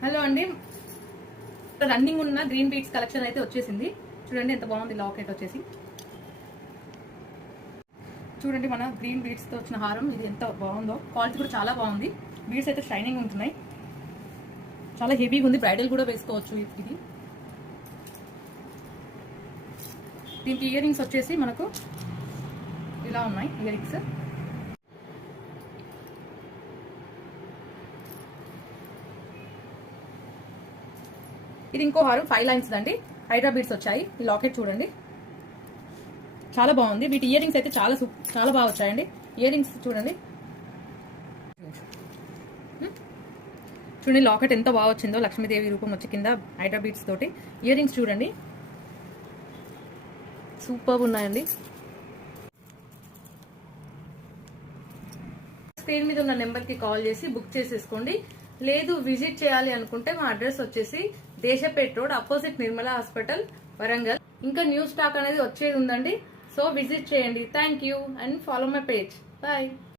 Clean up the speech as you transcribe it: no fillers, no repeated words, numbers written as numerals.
Hello అండి, running ఉన్న green beads collection అయితే వచ్చేసింది. చూడండి ఎంత బాగుంది. లాకెట్ వచ్చేసి చూడండి, మన గ్రీన్ బీడ్స్ తో వచ్చిన హారం ఇది ఎంత బాగుందో. క్వాలిటీ కూడా చాలా బాగుంది. బీడ్స్ అయితే షైనింగ్ ఉంటున్నాయి. చాలా హెవీగా ఉంది. బ్రైడల్ కూడా వేసుకోవచ్చు. ఇది దీనికి ఇయర్ రింగ్స్ వచ్చేసి మనకు ఇలా ఉన్నాయి. ఇయర్ రింగ్స్ ఇది ఇంకో హారం 5 లైన్స్ అండి. హైడ్రా బీడ్స్ వచ్చాయి. ఈ లాకెట్ చూడండి చాలా బాగుంది. వీటి ఇయర్ రింగ్స్ అయితే చాలా బాగా వచ్చాయండి. ఇయర్ రింగ్స్ చూడండి. చూడండి లాకెట్ ఎంత బాగా వచ్చిందో. లక్ష్మీదేవి రూపం వచ్చి కింద హైడ్రా బీడ్స్ తోటి. ఇయర్ రింగ్స్ చూడండి సూపర్ ఉన్నాయండి. స్క్రీన్ మీద ఉన్న నెంబర్కి కాల్ చేసి బుక్ చేసేసుకోండి. లేదు విజిట్ చేయాలి అనుకుంటే మా అడ్రస్ వచ్చేసి Deshpet road, opposite Nirmala hospital, Warangal. ఇంకా న్యూ స్టాక్ అనేది వచ్చేది ఉందండి. సో విజిట్ చేయండి. Thank you and follow my page. Bye.